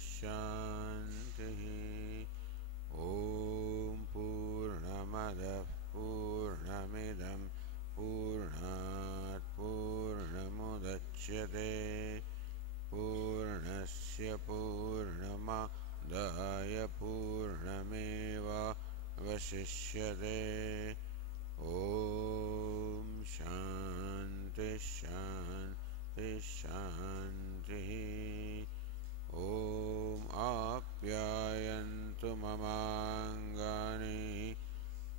Shanti. Om Purnamada Purnamidam Purnat Purnamudachyate Purnasya Purnamadaya Purnameva Vasishyate. Om Shanti Shanti Shanti. Om Apyayantu Mamangani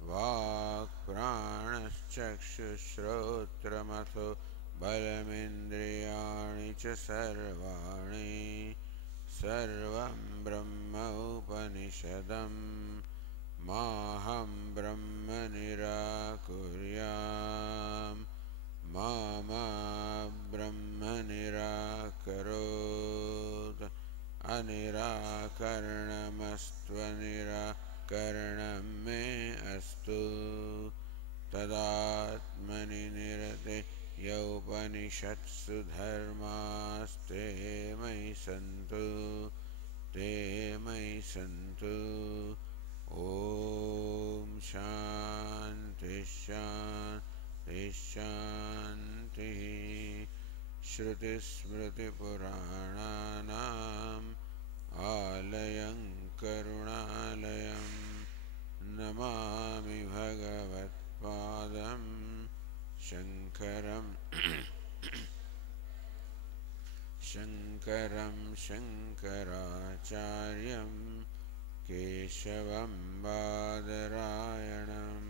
Vak Pranaschakshushrotramatho Balamindriyani Cha Sarvani Sarvam Brahma Upanishadam Maham Brahma Nirakuryam Mama Brahma Nirakarot Anirakaranamastvanirakaranam me astu Tadatmani nirate Yaupanishatsu dharmaste mai santu te mai santu. Om Shanti Shanti Shanti. Shruti Smriti Purananam Alayam Karunalayam Namami Bhagavat Padam Shankaram Shankaram Shankaracharyam Keshavam Badarayanam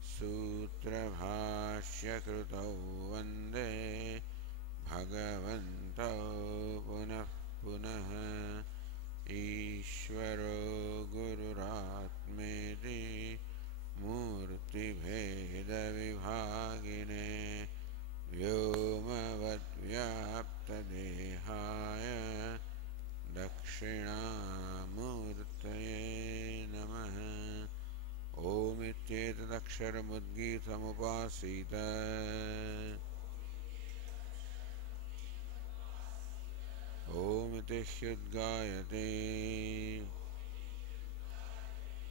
Sutra Bhashya Krutau Vande Bhagavantau Punah Punah. Ishvaro Gururatmeti Murti Bheda Vibhagine Vyomavad Vyapta Dehaya Dakshinamurtaye Namaha. Om Ityetadaksharamuddgitamupasita Om iti hyudgayate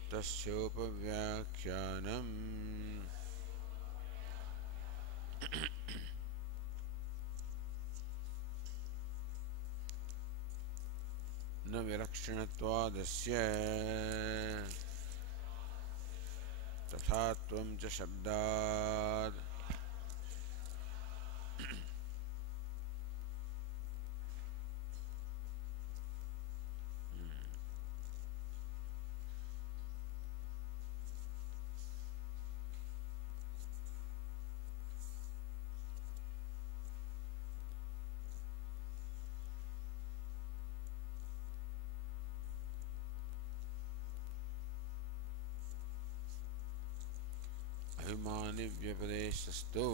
tasyopavyakhyanam na vilakshanatvadasya tathatvam cha shabdad. Abhimani Vyapadeshastu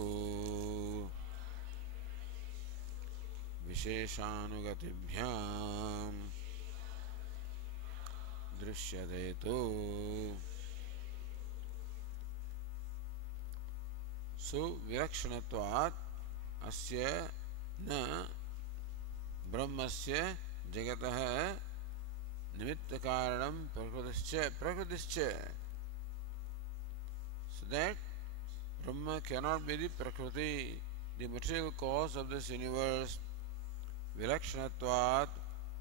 Visheshanugatibhyam Drishyadetu. So Virakshanatvat Asya Na Brahmasya Jagataha Nimittakaranam Prakritischa. So that Brahma cannot be the Prakriti, the material cause of this universe. Vilakshanatvat,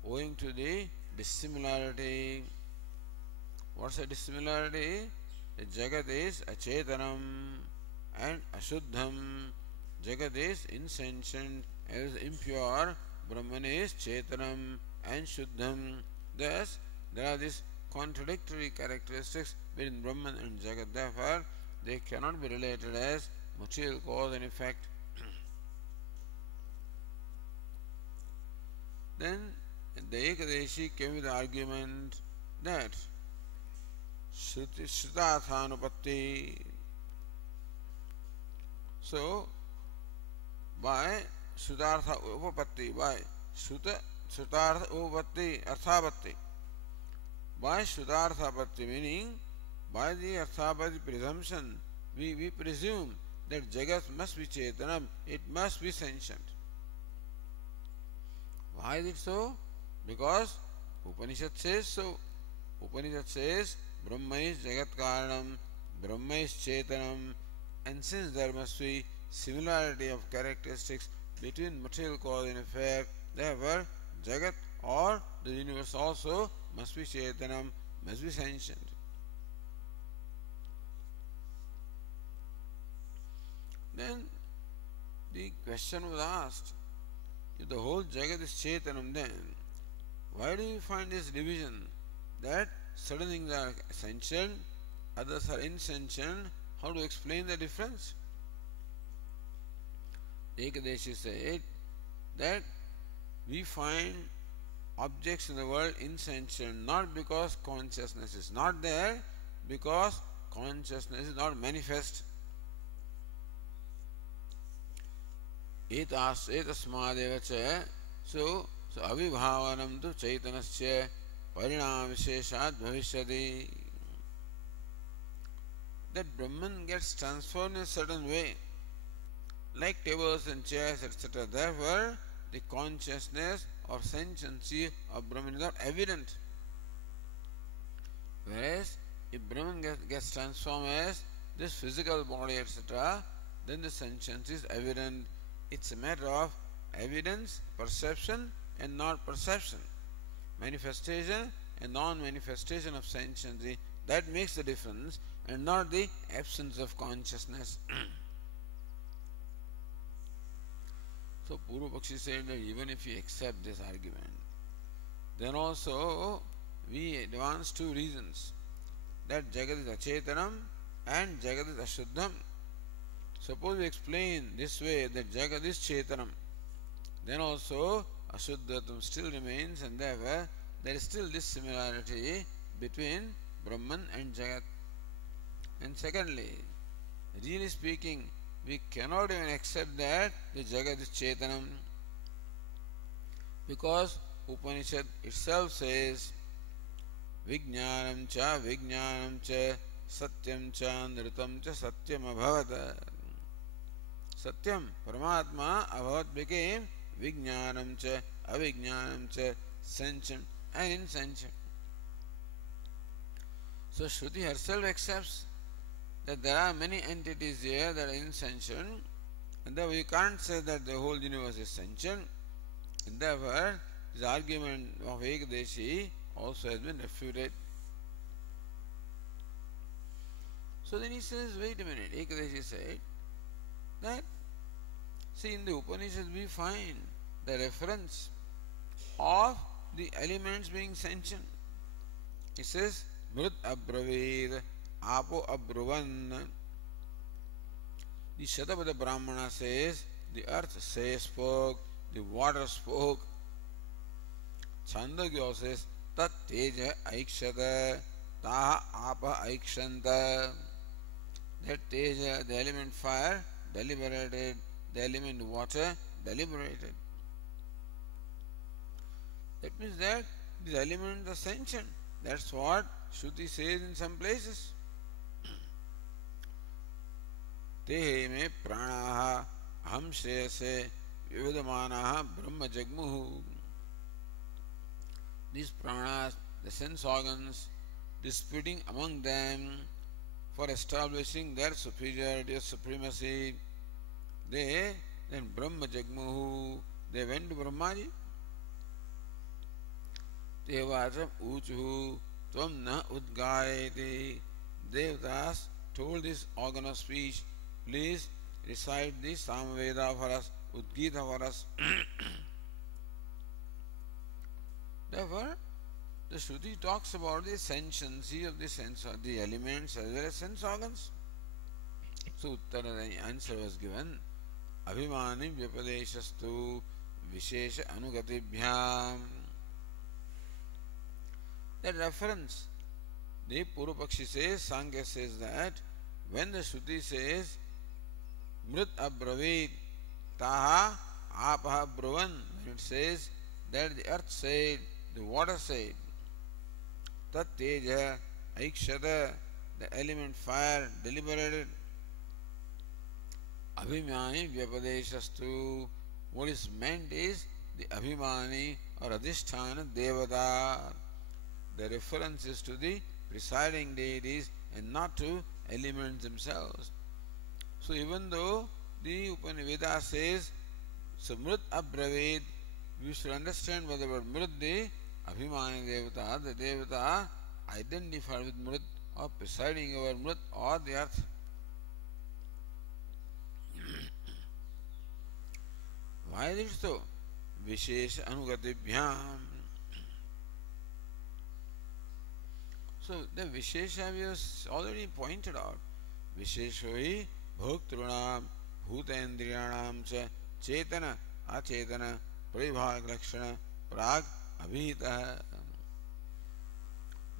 owing to the dissimilarity. What's the dissimilarity? The Jagat is Achetanam and Ashuddham. Jagat is insentient, is impure. Brahman is Chetanam and Shuddham. Thus, there are these contradictory characteristics between Brahman and Jagat. Therefore, they cannot be related as material cause and effect. Then the Ekadeshi came with the argument that Shrutathanupatti. So, by Shrutartha Upapatti, by Shrutartha Upapatti, Arthapatti, by Shrutarthapatti, meaning by the Arthapatti presumption, we presume that Jagat must be Chetanam, it must be sentient. Why is it so? Because Upanishad says so. Upanishad says Brahma is Jagat Karanam, Brahma is Chetanam, and since there must be similarity of characteristics between material cause and effect, therefore Jagat or the universe also must be Chetanam, must be sentient. Then the question was asked, if the whole Jagat is Chetanam, then why do you find this division that certain things are sentient, others are insentient? How to explain the difference? Ekadeshi said that we find objects in the world insentient not because consciousness is not there, because consciousness is not manifest. Etasmadeva cha, so avibhavanam tu chaitanasya parinama visheshat bhavishyati. That Brahman gets transformed in a certain way, like tables and chairs, etc. Therefore, the consciousness or sentiency of Brahman is not evident. Whereas, if Brahman gets transformed as this physical body, etc., then the sentiency is evident. It's a matter of evidence, perception, and not perception. Manifestation and non-manifestation of sentiency, that makes the difference, and not the absence of consciousness. So Purva Pakshi said that even if we accept this argument, then also we advance two reasons, that Jagat is Achetanam and Jagat is Ashuddham. Suppose we explain this way that Jagat is Chetanam, then also Ashuddhatam still remains, and therefore there is still this similarity between Brahman and Jagat. And secondly, really speaking, we cannot even accept that the Jagat is Chetanam, because Upanishad itself says Vijnanam cha satyam cha nritam cha satyam abhavat. Satyam, Paramatma, abhavat became Vijnanam cha avijnanam cha sentient and insentient. So Shruti herself accepts that there are many entities here that are insentient, and therefore you can't say that the whole universe is sentient, and therefore this argument of Ekadeshi also has been refuted. So then he says, wait a minute, Ekadeshi said that, see, in the Upanishad we find the reference of the elements being sentient. He says, Mrut abravir, apo abruvan. The Shatapada Brahmana says, the earth spoke, the water spoke. Chhandogya says, tat teja aikshata, taha apa aikshanta. That teja, the element fire, deliberated, the element water, deliberated. That means that these elements are sentient. That's what Shruti says in some places. Tehe me pranaha aham shreyase vividamanaha brahma jagmuhu. These pranas, the sense organs, disputing among them for establishing their superiority or supremacy, they then Brahma Jagmuhu, they went to Brahmaji. Devajam Uchuhu Tvam Na Udgayati. Devdas told this organ of speech, please recite the Samaveda for us, Udgita for us. Therefore, the Shruti talks about the sentiency of the sense of the elements as well as sense organs. So Uttara, the answer was given, Abhimani Vyapadeshastu Vishesha Anugatibhyam. That reference, the Purva Pakshi says, Sankhya says that when the Shruti says Mrit Abravit Taha Apaha Bruvan, when it says that the earth said, the water said, Tat Teja Aikshata, the element fire deliberated, Abhimani Vyapadeshastu, what is meant is the Abhimani or Adhisthana Devata. The reference is to the presiding deities and not to elements themselves. So even though the Upanishad says Samrut Abraved, we should understand by the word Mrut the Abhimani Devata, the Devata identified with Mrut or presiding over Mrut or the earth. Why is it so? Vishesha Anugatibhyam. So the Vishesha we have already pointed out. Vishesho Bhoktrunam Bhutendriyanam cha Chetana Achetana Pribhag Lakshana Prag Abhita.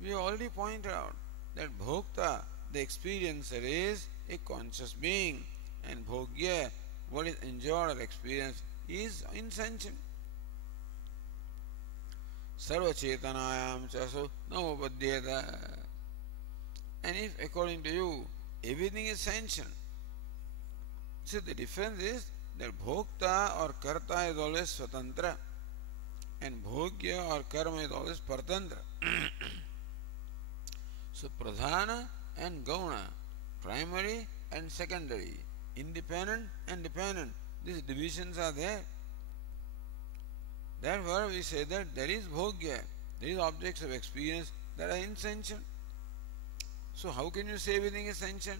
We already pointed out that Bhokta, the experiencer, is a conscious being, and Bhogya, what is enjoyed or experienced, is insentient. Sarva Chetanayam chaso namopadyeta. And if according to you everything is sentient, so the difference is that Bhokta or Karta is always Swatantra and Bhogya or Karma is always Paratantra. So Pradhana and Gauna, primary and secondary, independent and dependent, these divisions are there. Therefore we say that there is Bhogya, there is objects of experience that are insentient. So how can you say everything is sentient?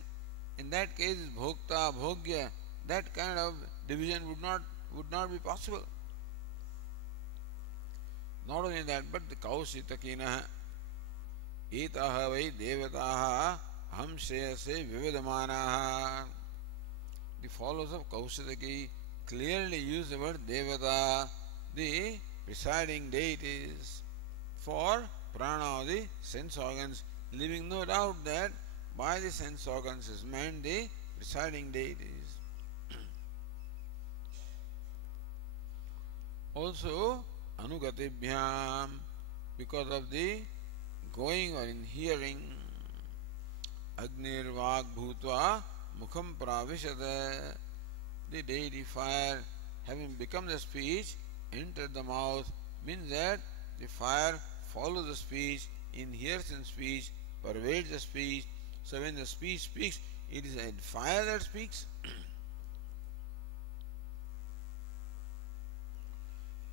In that case, Bhokta, Bhogya, that kind of division would not be possible. Not only that, but the Kausitakina Etaha vai devataha ham shreyase vividamanaha. The followers of Kausitaki clearly use the word devata, the presiding deities, for prana or the sense organs, leaving no doubt that by the sense organs is meant the presiding deities. Also, anugatibhyam, because of the going or in hearing, Agnir Vag Bhutva Mukham Pravishata, the deity fire having become the speech, entered the mouth, means that the fire follows the speech, inheres in speech, pervades the speech. So when the speech speaks, it is a fire that speaks.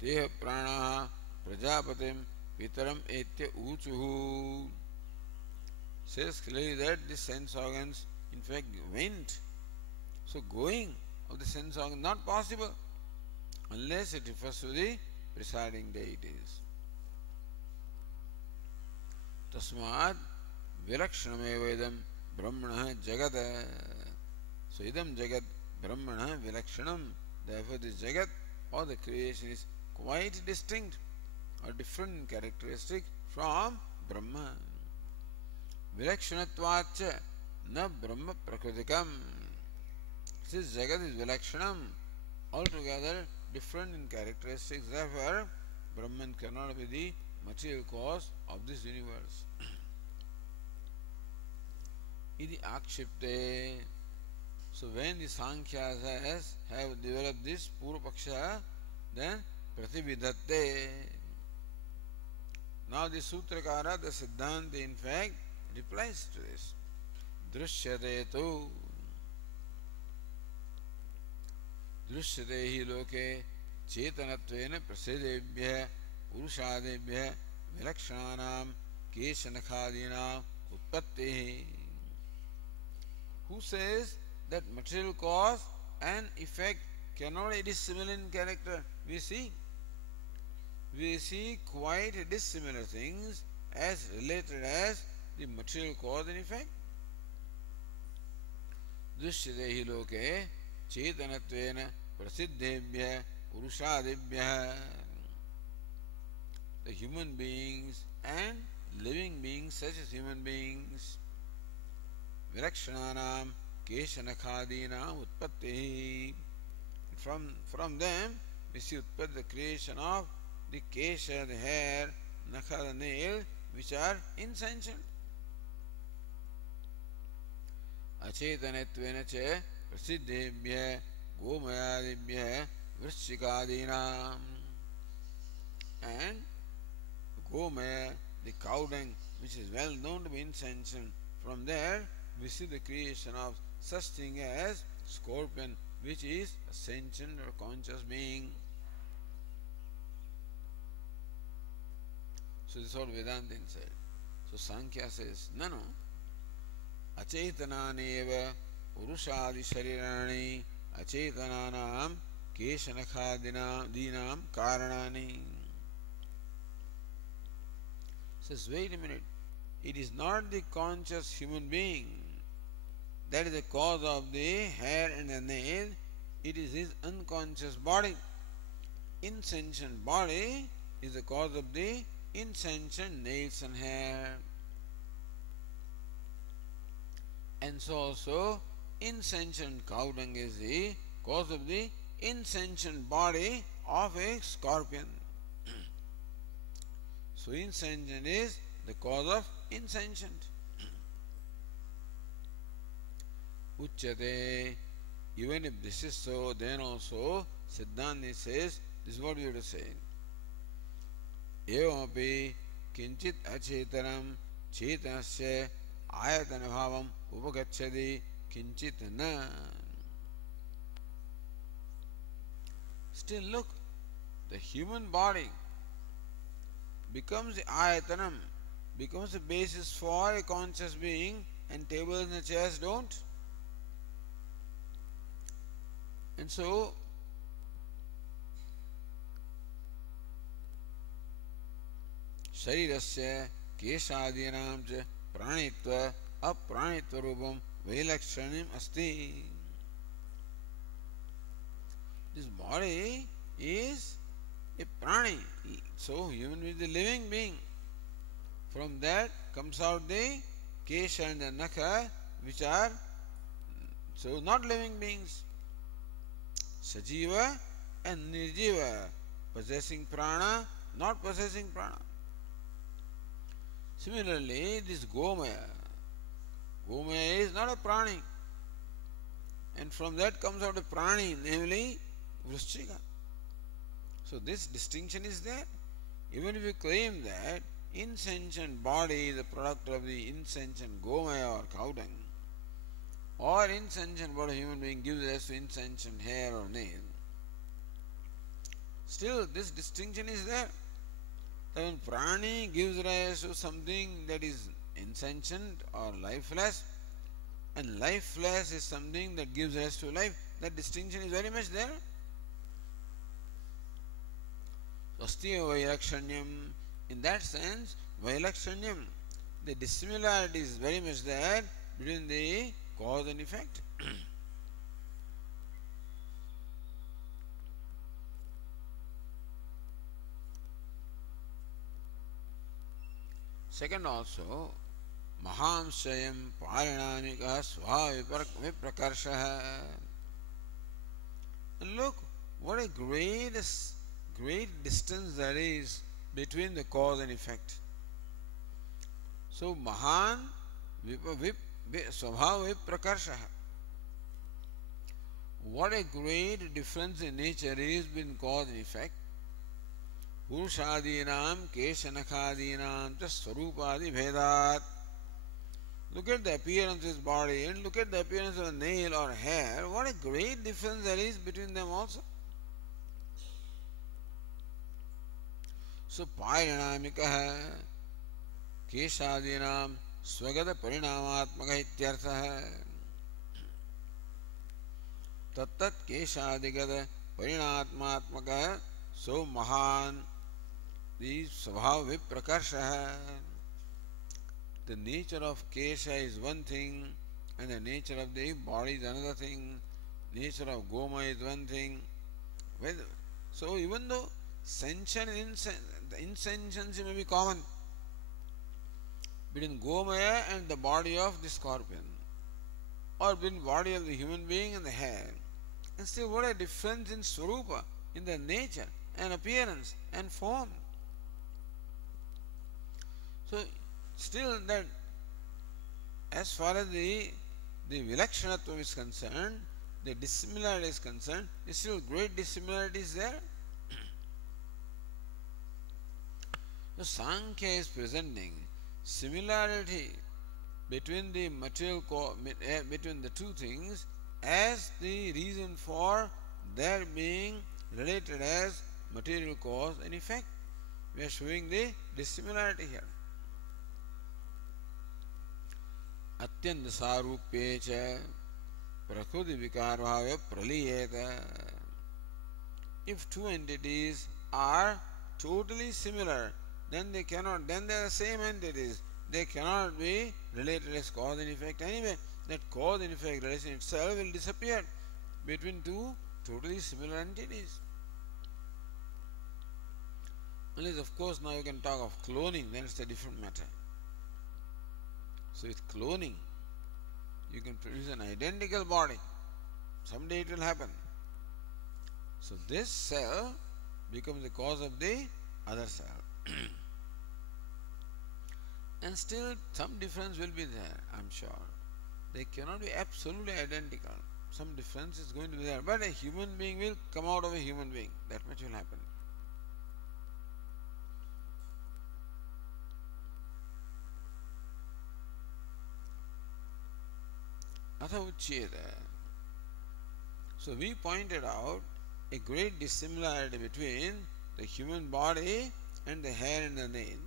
Teha prana prajapatim pitaram etya uchuhu. Says clearly that the sense organs in fact went. So going of the sense organ not possible unless it refers to the presiding deities. Tasmad vilakshanameva idam brahmana jagata. So idam jagat brahmana vilakshanam. Therefore this jagat or the creation is quite distinct or different characteristic from Brahma. Vilakshanatvacha na Brahma prakritikam. Since Jagat is Vilakshanam, altogether different in characteristics, therefore Brahman cannot be the material cause of this universe. Iti akshipte. So when the Sankhyas have developed this Purva Paksha, then Pratividhatte. Now the Sutrakara, the Siddhanta, in fact, replies to this. Drishyate tu. Drishyate hi loke chetanatvena prasidebhya urushadebhya vilakshanam keshanakadina utpattihi. Who says that material cause and effect cannot be dissimilar in character? We see quite dissimilar things as related as the material cause and effect. Drishyate hi loke chetanatvena prasiddhebhya urushadebhya. The human beings and living beings such as human beings. Vilakshananam keshanakadinam utpattihi. From them we see utpat, the creation of the kesha, the hair, nakha, the nail, which are insentient. Achetanatvena cha prasiddhebhya gomayadebhya vrishchikadinam. Gomaya, the cow dung, which is well known to be insentient. From there, we see the creation of such thing as scorpion, which is a sentient or conscious being. So this is what Vedanta said. So Sankhya says, no, Achetanaaneva Urushadi Sharirani Achetananam Keshanakadinam Karanani. Says, wait a minute, it is not the conscious human being that is the cause of the hair and the nail, it is his unconscious body. Insentient body is the cause of the insentient nails and hair. And so also insentient cow dung is the cause of the insentient body of a scorpion. So insentient is the cause of insentient. Uchyate. Even if this is so, then also Siddhanta says, this is what we have to say. Evamapi kinchit achetanam chetanasya ayatana bhavam upagacchati kinchit na. Still look, the human body becomes the ayatanam, becomes the basis for a conscious being, and tables and chairs don't. And so, sharirasya keshadinam cha pranitva apranitva rupam vailakshanim asti. This body is a prani. So human is a living being. From that comes out the kesha and the nakha, which are so not living beings. Sajiva and nirjiva, possessing prana, not possessing prana. Similarly, this Gomaya is not a prani, and from that comes out a prani, namely Vrishchika. So this distinction is there. Even if you claim that insentient body is the product of the insentient Gomaya or cow dung, or insentient body human being gives rise to insentient hair or nail, still this distinction is there. That when prani gives rise to something that is insentient or lifeless, and lifeless is something that gives rise to life, that distinction is very much there. Astiya Vailakshanyam, in that sense, Vailakshanyam, the dissimilarity is very much there between the cause and effect. Second also, Mahamshayam Parinamika Swa Viprakarshaha. Look, what a great distance there is between the cause and effect. So, Mahan Swabhava Viprakarshaha. What a great difference in nature is between cause and effect. Purushadinam Keshanakadinam cha Swarupadi Bhedat. Look at the appearance of his body and look at the appearance of a nail or hair. What a great difference there is between them also. So, Parinamikaha Keshadinam Swagata Parinamatmaka Ityarthaha. Tattat Keshadigata Parinatmatmaka. So, Mahan, the Svabhava Viprakarshaha. The nature of Kesha is one thing, and the nature of the body is another thing. Nature of Goma is one thing. So, even though sentient and the insentiency may be common between Gomaya and the body of the scorpion, or between the body of the human being and the hair, and still what a difference in Swarupa, in their nature and appearance and form. So, still that as far as the Vilakshanatva is concerned, the dissimilarity is concerned, still great dissimilarities there. So Sankhya is presenting similarity between the between the two things as the reason for their being related as material cause and effect. We are showing the dissimilarity here. Atyanta sarupye cha prakriti vikar bhava praliyeta. If two entities are totally similar, then they are the same entities. They cannot be related as cause and effect anyway. That cause and effect relation itself will disappear between two totally similar entities. Unless, of course, now you can talk of cloning, then it's a different matter. So with cloning, you can produce an identical body. Someday it will happen. So this cell becomes the cause of the other cell. And still some difference will be there, I'm sure. They cannot be absolutely identical. Some difference is going to be there. But a human being will come out of a human being. That much will happen. Atha uchyeta. So we pointed out a great dissimilarity between the human body and the hair and the nail,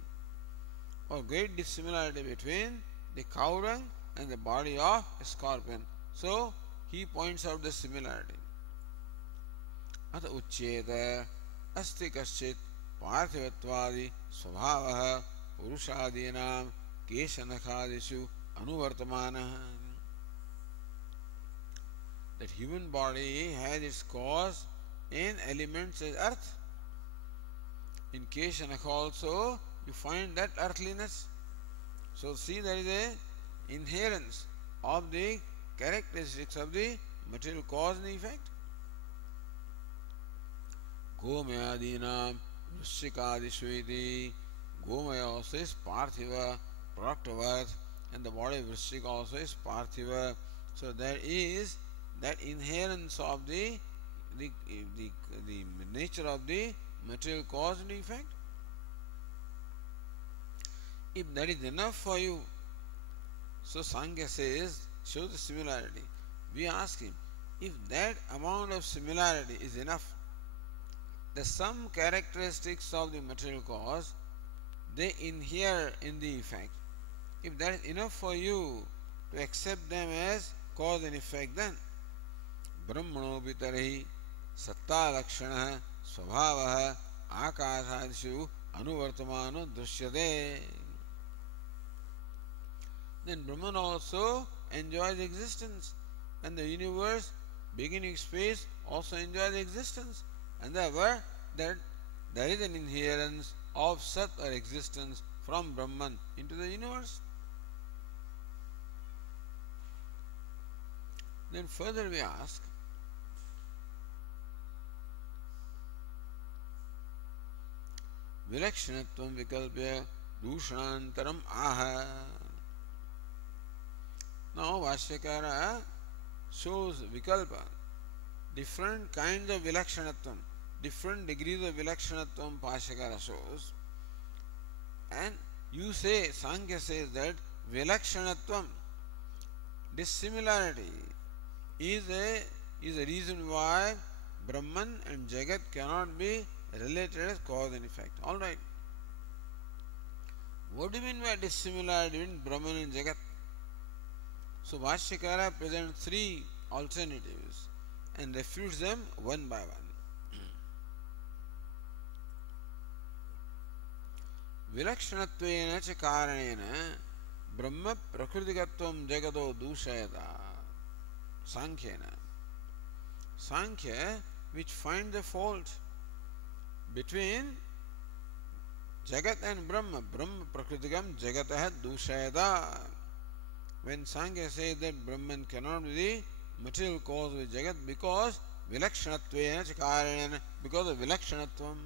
or great dissimilarity between the cow dung and the body of a scorpion. So he points out the similarity. Atha uchyeta asti kaschit parthivatvadi svabhavah purushadinam keshanakadishu anuvartamana. That human body has its cause in elements as earth. In Keshanaka also you find that earthliness. So see, there is a inherence of the characteristics of the material cause and effect. Gomayadinam Vrishikadishviti. Gomaya also is Parthiva, product of earth, and the body of Vrishika also is Parthiva. So there is that inherence of the nature of the material cause and effect. If that is enough for you, so Sankhya says, show the similarity. We ask him, if that amount of similarity is enough, the some characteristics of the material cause, they inhere in the effect. If that is enough for you to accept them as cause and effect, then ब्रह्मणोपि तर्हि सत्तालक्षणः स्वभावः आकाशादिषु अनुवर्तमानो दृश्यते. Then Brahman also enjoys existence, and the universe, beginning space, also enjoys existence, and therefore that there is an inherence of Sat or existence from Brahman into the universe. Then further we ask, Vilakshanatvam vikalpya dushantaram aha. Now Vashyakara shows vikalpa, different kinds of vilakshanatvam, different degrees of vilakshanatvam Vashyakara shows. And you say, Sankhya says that vilakshanatvam, dissimilarity, is a reason why Brahman and Jagat cannot be related as cause and effect. Alright. What do you mean by dissimilarity between Brahman and Jagat? So Vashyakara presents three alternatives and refutes them one by one. Vilakshanattvena cha karanena Brahma prakritikatvam jagato dushayata. Sankhyena. Sankhya, which finds the fault between Jagat and Brahma. Brahma prakritikam jagatah dushayata. When Sankhya says that Brahman cannot be the material cause of Jagat because vilakshanattvena cha karanena, because of vilakshanatvam.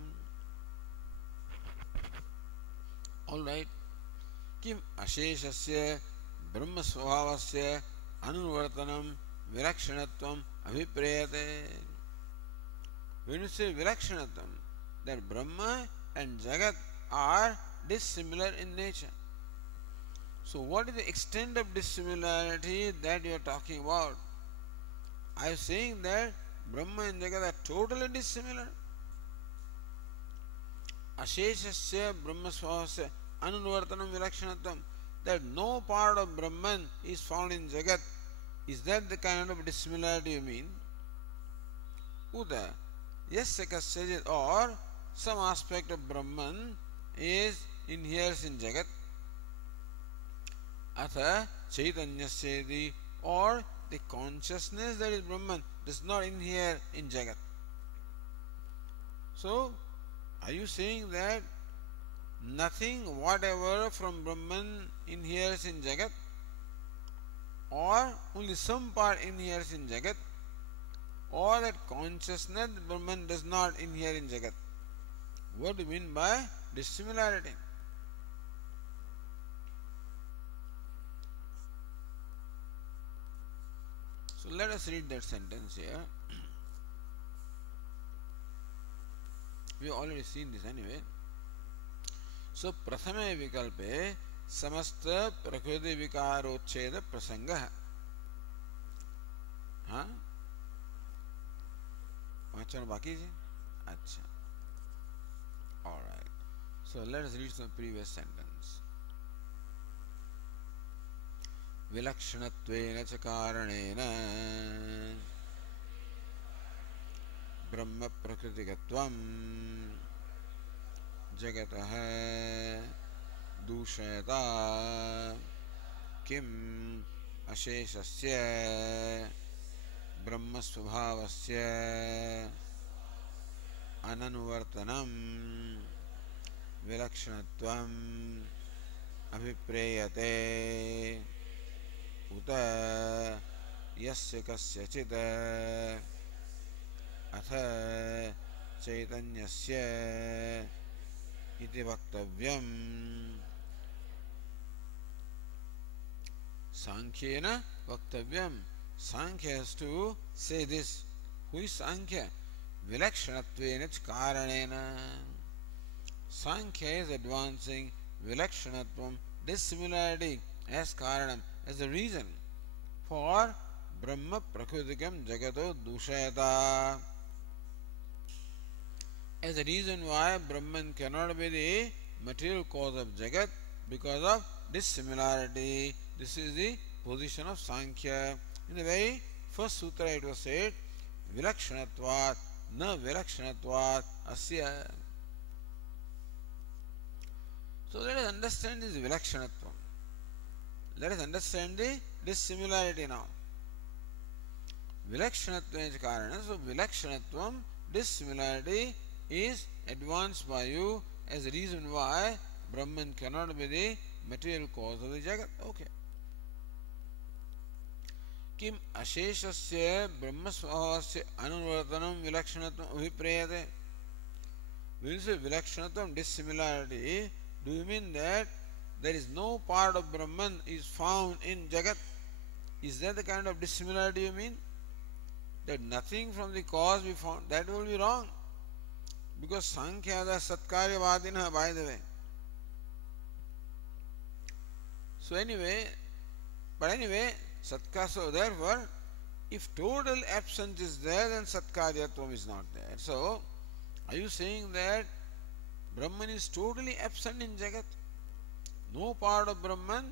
Alright. Kim asheshasya brahma svabhavasya anuvartanam vilakshanatvam abhiprayate. When you say vilakshanatvam, that Brahma and Jagat are dissimilar in nature. So what is the extent of dissimilarity that you are talking about? I am saying that Brahma and Jagat are totally dissimilar. Asheshasya Brahmasvahasya Anuvartanam Vilakshanatvam, that no part of Brahman is found in Jagat. Is that the kind of dissimilarity you mean? Uda, yes, kasyajit, or some aspect of Brahman is inheres in Jagat. Atha Chaitanyasyedi, or the consciousness that is Brahman does not inhere in Jagat. So, are you saying that nothing whatever from Brahman inheres in Jagat? Or only some part inheres in Jagat? Or that consciousness Brahman does not inhere in Jagat? What do you mean by dissimilarity? So let us read that sentence here. We have already seen this anyway. So prathame vikalpe samasta prakriti vikarocheda prasanga. हाँ वाचन बाकी जी अच्छा. All right. So let us read some previous sentence. विलक्षणत्वेन च कारणेन ब्रह्म प्रकृतिगत्वं जगतः दूषयता किम अशेषस्य ब्रह्म स्वभावस्य अननुवर्तनं विलक्षणत्वं अभिप्रेयते उत यस्य कस्यचित् अथ चैतन्यस्य इति वक्तव्यम्. Sankhya Vaktavyam. Sankhya has to say this. Who is Sankhya? Vilakshanattvena karanena. Sankhya is advancing Vilakshanatvam, dissimilarity, as karanam, as a reason for Brahma Prakritikam Jagato Dushayata. As a reason why Brahman cannot be the material cause of Jagat because of dissimilarity. This is the position of Sankhya. In the very first sutra it was said, Vilakshanatvat, na Vilakshanatvat asya. So let us understand this Vilakshanatvam. Let us understand the dissimilarity now. Vilakshanatvam is karana. So Vilakshanatvam, dissimilarity, is advanced by you as a reason why Brahman cannot be the material cause of the Jagat. Okay. Kim asheshasya brahmasvahasya anuvartanam vilakshanatvam abhiprayate. When you say vilakshanatvam, dissimilarity, do you mean that there is no part of Brahman is found in Jagat? Is that the kind of dissimilarity you mean? That nothing from the cause be found? That will be wrong. Because Sankhya is Satkaryavadina, by the way. So anyway, Satka, so therefore, if total absence is there, then Satkaryatvam is not there. So, are you saying that Brahman is totally absent in Jagat? No part of Brahman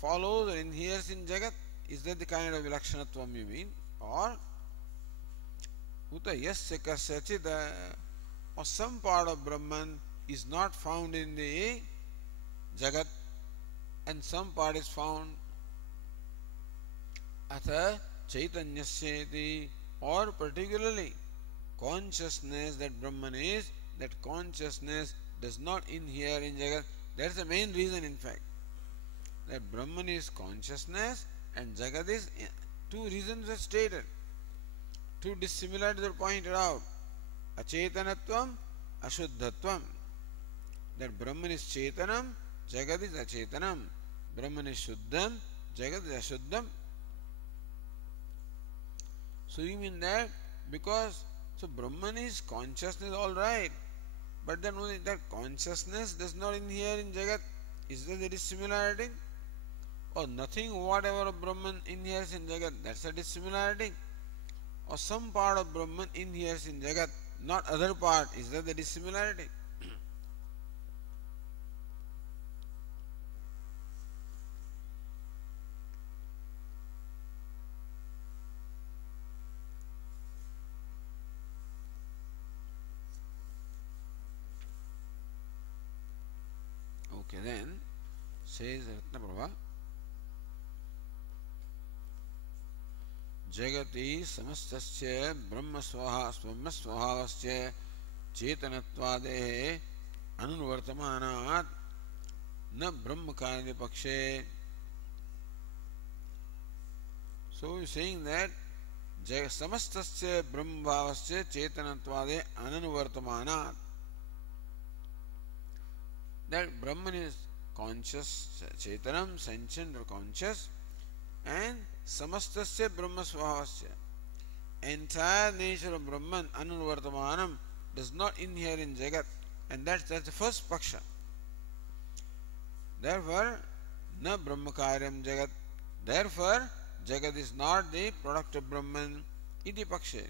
follows or inheres in Jagat? Is that the kind of Vilakshanatvam you mean? Or, Uta yasya kasyachita, or some part of Brahman is not found in the Jagat and some part is found. Atha Chaitanyasyeti, or particularly consciousness that Brahman is, that consciousness does not inhere in Jagat. That's the main reason, in fact. That Brahman is consciousness and Jagat is, two reasons are stated. Two dissimilarities are pointed out. Achetanatvam, Ashuddhatvam. That Brahman is Chetanam, Jagat is Achetanam. Brahman is Shuddham, Jagat is Ashuddham. So you mean that because, so Brahman is consciousness, all right, But then only that consciousness does not inhere in Jagat. Is that the dissimilarity? Or nothing whatever of Brahman inheres in Jagat, that's a dissimilarity? Or some part of Brahman inheres in Jagat, not other part, is that the dissimilarity? Okay, then says Ratnaprabha, Jagati samastasya brahmasvabhavasya chetanatvadehe anuvartamanat na brahmakaya pakshe. So he's saying that samastasya brahmabhavasya chetanatvadehe anuvartamanat, that Brahman is conscious, Chetanam, sentient or conscious, and samastasya brahmasvabhavasya, entire nature of Brahman, anuvartamanam, does not inhere in Jagat, and that's the first paksha. Therefore, na brahmakaryam Jagat, therefore Jagat is not the product of Brahman, iti pakshe.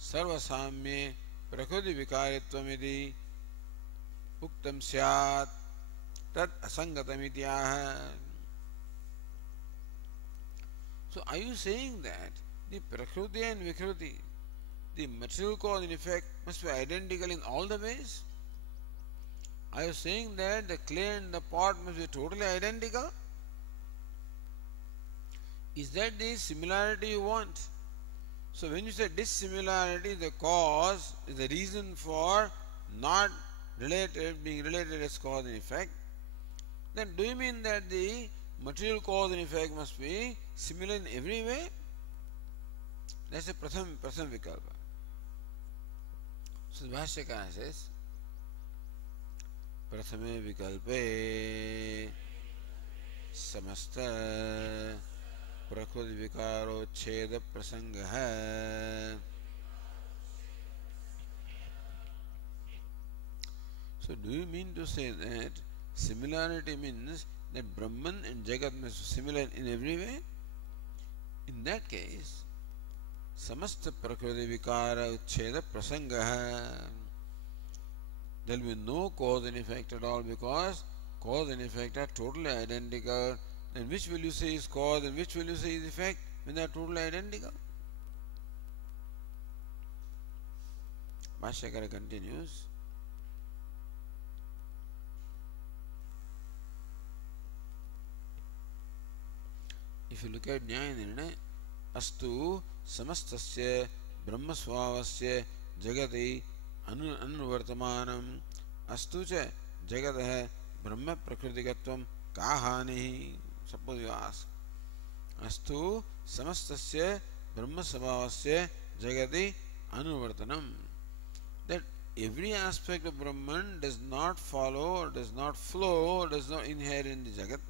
Sarvasamye prakriti vikaritvam uktam syat tat asangatam ityaha. So are you saying that the prakriti and vikriti, the material cause and effect, must be identical in all the ways? Are you saying that the clay and the pot must be totally identical? Is that the similarity you want? So when you say dissimilarity, the cause is the reason for not being related as cause and effect, then do you mean that the material cause and effect must be similar in every way? That's a pratham vikalpa. So the Bhashyakara says, prathame vikalpe samasta prakriti vikaro cheda prasangaha. So do you mean to say that similarity means that Brahman and Jagat must be similar in every way? In that case, samasta prakriti vikara uchcheda prasangaha, there will be no cause and effect at all, because cause and effect are totally identical. Then which will you say is cause and which will you say is effect when they are totally identical? Bhashyakara continues, if you look at Nyaya Nirnaya, astu samastasya brahmasvabhavasya jagati anuvartamanam astu cha jagatah brahma prakritikatvam kahani. Suppose you ask, astu samastasya brahmasvabhavasya jagati anuvartanam, that every aspect of Brahman does not follow or does not flow or does not inhere in the Jagat.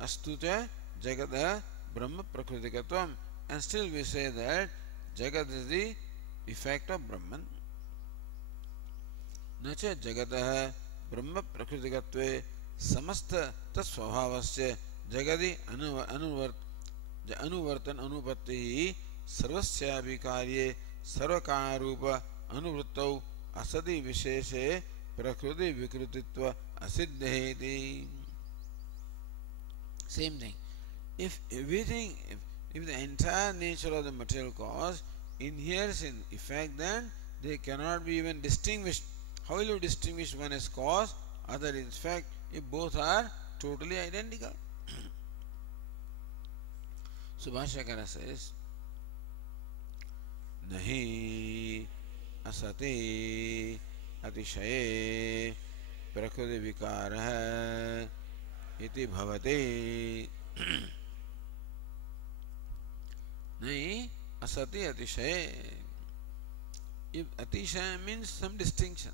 Astu cha Jagata Brahma Prakritikatvam, and still we say that Jagat is the effect of Brahman. Nacha Jagata Brahma Prakritikatve samasta tasvabhavasya jagadi anuvartan anupatti sarvasyapi karye sarvakarupa anuvrittau asati visheshe prakriti vikrutitva asiddheti. Same thing. If everything, if the entire nature of the material cause inheres in effect, then they cannot be even distinguished. How will you distinguish one as cause, other is effect, if both are totally identical? So Bhashyakara says, nahi asati atishaye prakriti vikaraha iti bhavate. Nahi asati atishaye. If atishaya means some distinction,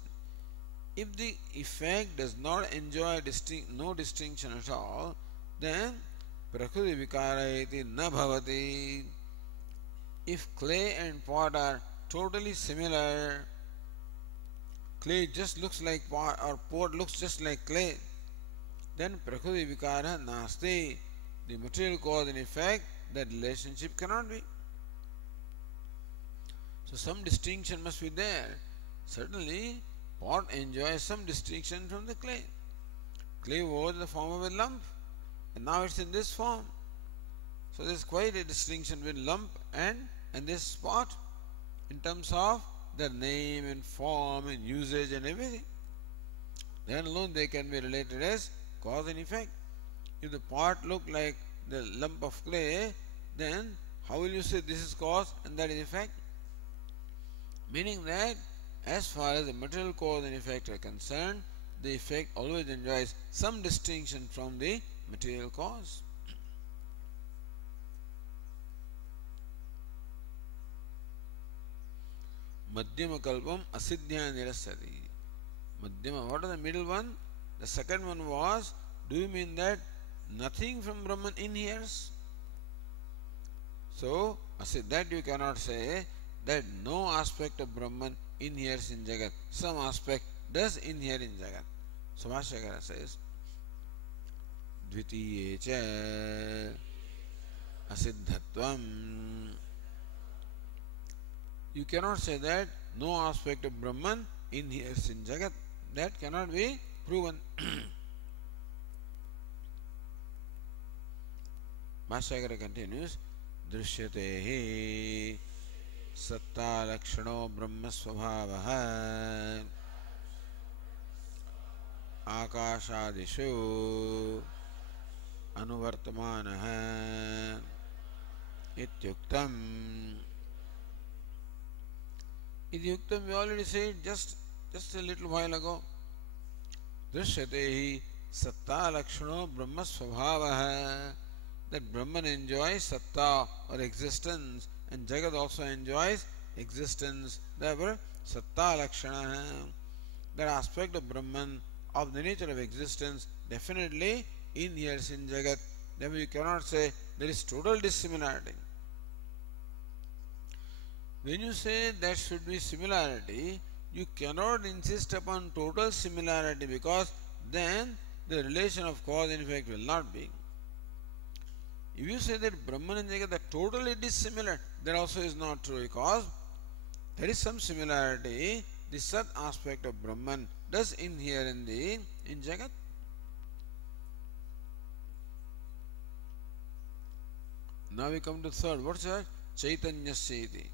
if the effect does not enjoy no distinction at all, then prakriti vikara iti na bhavati. If clay and pot are totally similar. Clay just looks like pot or pot looks just like clay. Then prakriti vikara nasti. The material cause and effect, that relationship cannot be. So some distinction must be there. Certainly, pot enjoys some distinction from the clay. Clay was the form of a lump, and now it's in this form. So there is quite a distinction between lump and this pot in terms of their name and form and usage and everything. Then alone they can be related as cause and effect. If the pot look like the lump of clay, then how will you say this is cause and that is effect? Meaning that as far as the material cause and effect are concerned, the effect always enjoys some distinction from the material cause. Madhyama kalpam asiddhya nirasyati. Madhyama, what is the middle one? The second one was, do you mean that nothing from Brahman inheres? So, that you cannot say that no aspect of Brahman inheres in Jagat. Some aspect does inhere in Jagat. So, Bhashyakara says, Dvitiye cha asiddhatvam. You cannot say that no aspect of Brahman inheres in Jagat. That cannot be proven. Bhashyakara continues, Drishyate satta lakshano brahma svabhavaha akashadishu anuvartamanaha ityuktam. Ityuktam we already said just a little while ago. Drishyate hi satta lakshano brahma svabhavaha. That Brahman enjoys satta or existence, and Jagat also enjoys existence. Therefore, satta lakshana, that aspect of Brahman, of the nature of existence, definitely inheres in Jagat. Therefore, you cannot say there is total dissimilarity. When you say there should be similarity, you cannot insist upon total similarity, because then the relation of cause and effect will not be. If you say that Brahman and Jagat are totally dissimilar, that also is not true, because there is some similarity. The Sat aspect of Brahman does inhere in Jagat. Now we come to third. What's that? Chaitanya Seti.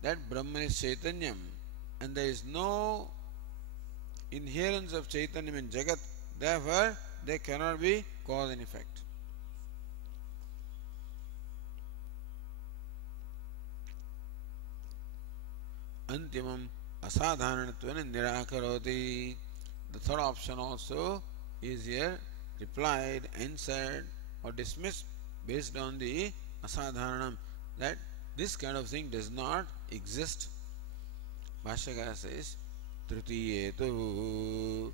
That Brahman is Chaitanyam, and there is no inherence of Chaitanyam in Jagat. Therefore, there cannot be cause and effect. Antimam asadharanatvam nirakaroti. The third option also is here replied, answered, or dismissed based on the asadharanam, that this kind of thing does not exist. Bhashyakara says, Tritiyetu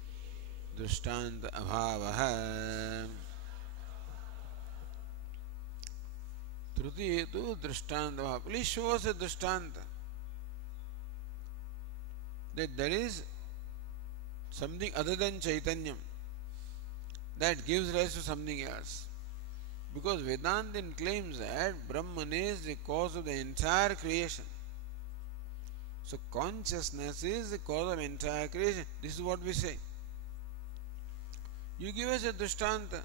drishtanta abhavaha. Tritiyetu drishtanta abhavaha. Please show us a drishtanta that there is something other than Chaitanyam that gives rise to something else. Because Vedanta claims that Brahman is the cause of the entire creation. So consciousness is the cause of entire creation. This is what we say. You give us a drishtanta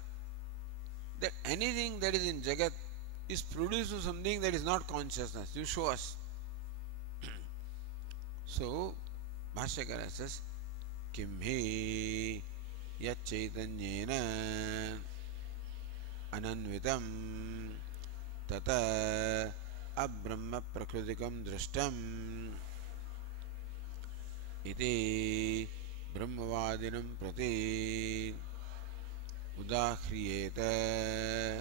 that anything that is in Jagat is produced from something that is not consciousness. You show us. So Bhashyakara says, Kimhi yat chaitanyena ananvitam tata abrahma prakritikam drishtam iti brahmavadinam prati udahriyeta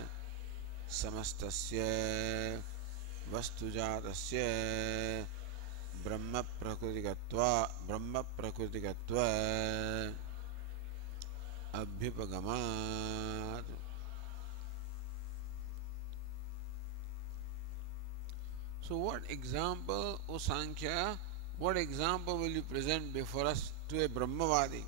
samastasya vastujatasya Brahma prakritikatva abhyupagamat. So So what example, O Sankhya, what example will you present before us to a Brahmavadi?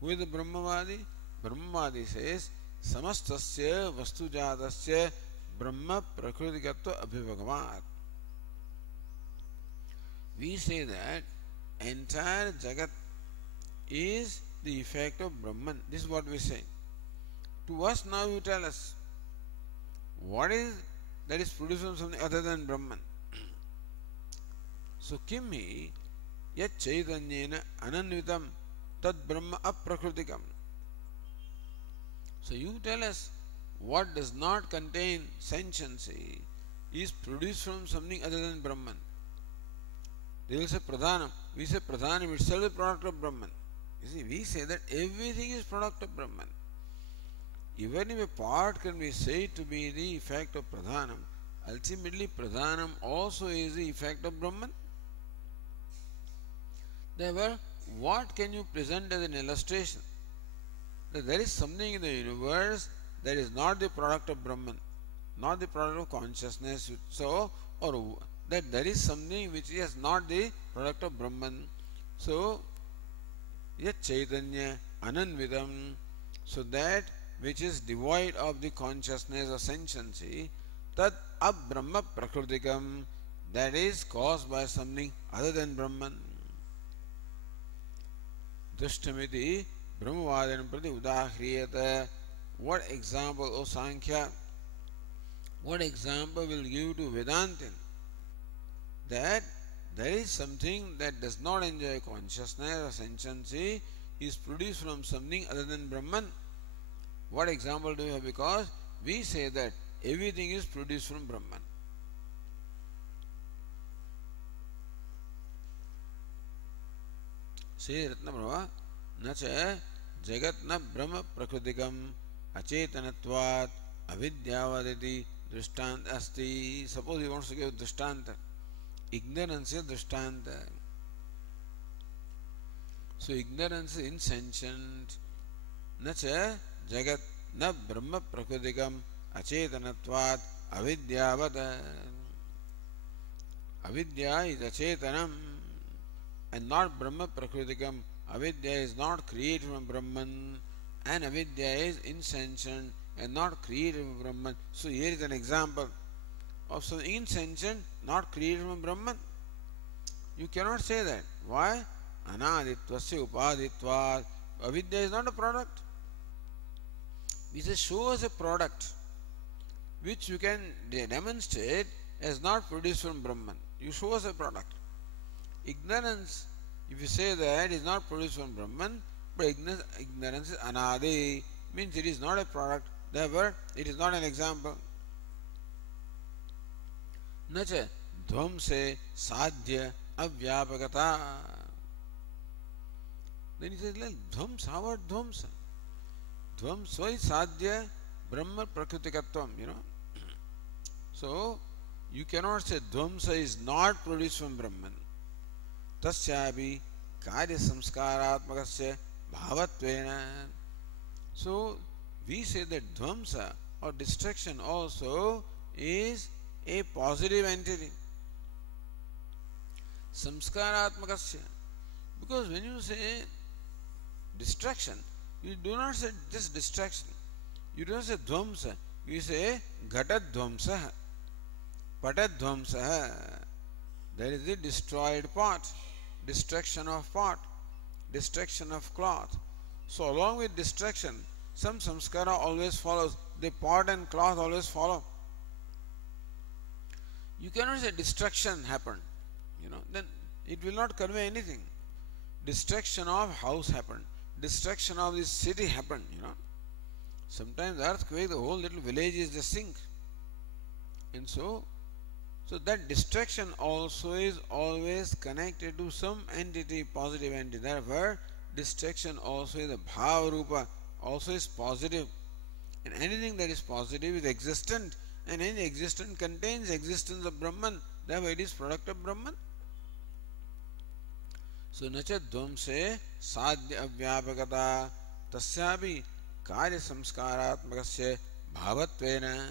Who is the Brahmavadi? Brahmavadi says, Samastasya Vastujatasya Brahma Prakritikatva Abhivagamat. We say that entire Jagat is the effect of Brahman. This is what we say. To us now you tell us, what is that is produced from something other than Brahman? So kimhi yat chaitanyena ananvitam tad brahma aprakritikam. So you tell us what does not contain sentiency is produced from something other than Brahman. They will say pradhanam. We say pradhanam itself is a product of Brahman. You see, we say that everything is product of Brahman. Even if a part can be said to be the effect of pradhanam, ultimately pradhanam also is the effect of Brahman. Therefore, what can you present as an illustration? That there is something in the universe that is not the product of Brahman, not the product of consciousness, so, or that there is something which is not the product of Brahman. So, yat chaitanya ananvidam, so that which is devoid of the consciousness or sentiency, tad abbrahma prakritikam, that is caused by something other than Brahman. Dushtamiti Brahmavadana prati udahriyata. What example, O Sankhya, what example will give to Vedantin that there is something that does not enjoy consciousness or sentiency is produced from something other than Brahman? What example do we have? Because we say that everything is produced from Brahman. Say Ratnaprabha, nacha jagat na brahma prakritikam acetanatvat avidyavaditi drishtanta asti. Suppose he wants to give drishtanta. Ignorance is drishtanta. So ignorance is insentient. Nacha jagat na brahma prakritikam acetanatvat avidyavada. Avidya is acetanam and not Brahma Prakritikam. Avidya is not created from Brahman and avidya is insentient and not created from Brahman. So here is an example of something insentient not created from Brahman. You cannot say that. Why? Anaditvasya upaditvat. Avidya is not a product. We say show us a product which you can demonstrate as not produced from Brahman. You show us a product. Ignorance, if you say that is not produced from Brahman, but ignorance is anadi, means it is not a product, therefore it is not an example. Nacha dhvamse sadhya avyapakata. Then he says, dhvams, how about dhvamsa? Dhvamsa is sadhya brahma prakritikatvam, So, you cannot say dhvamsa is not produced from Brahman. Tasyabi karya samskaratmakasya bhavatvena. So, we say that dhvamsa or destruction also is a positive entity. Samskaratmakasya. Because when you say destruction, you do not say just destruction. You do not say dhvamsa. You say ghatadvamsa, patadvamsa. There is a destroyed pot, destruction of pot, destruction of cloth. So along with destruction, some samskara always follows. The pot and cloth always follow. You cannot say destruction happened, then it will not convey anything. Destruction of house happened. Destruction of this city happened, Sometimes earthquake, the whole little village is just sink. And so that destruction also is always connected to some entity, positive entity. Therefore, destruction also is a bhava rupa, also is positive. And anything that is positive is existent, and any existent contains existence of Brahman. Therefore, it is product of Brahman. So, nacha dhvamse sadhya avyapakata tasyabi karya samskaratmakasya bhavatvena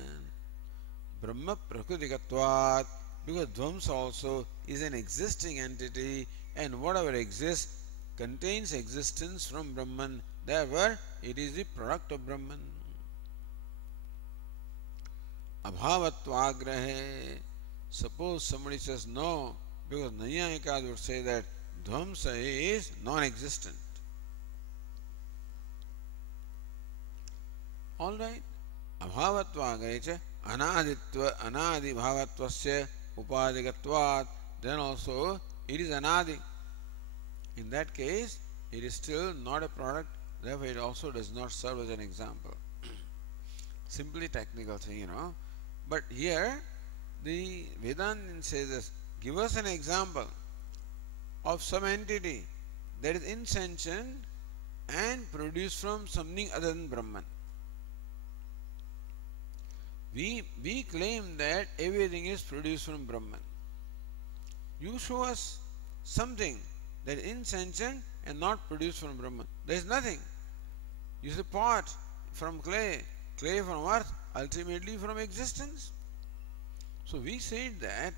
brahma prakritikatvat Because Dvamsa also is an existing entity, and whatever exists contains existence from Brahman. Therefore, it is the product of Brahman. Abhavatvagrahe. Suppose somebody says no, because Naiyayikas would say that Dvamsa is non-existent. Alright. Abhavatvagrahe anaditva anadibhavatvasya upadigatvat. Then also it is anadi. In that case, it is still not a product, therefore it also does not serve as an example. Simply technical thing, But here, the Vedantin says this, give us an example of some entity that is insentient and produced from something other than Brahman. We claim that everything is produced from Brahman. You show us something that is insentient and not produced from Brahman. There is nothing. You say pot from clay, clay from earth, ultimately from existence. So we said that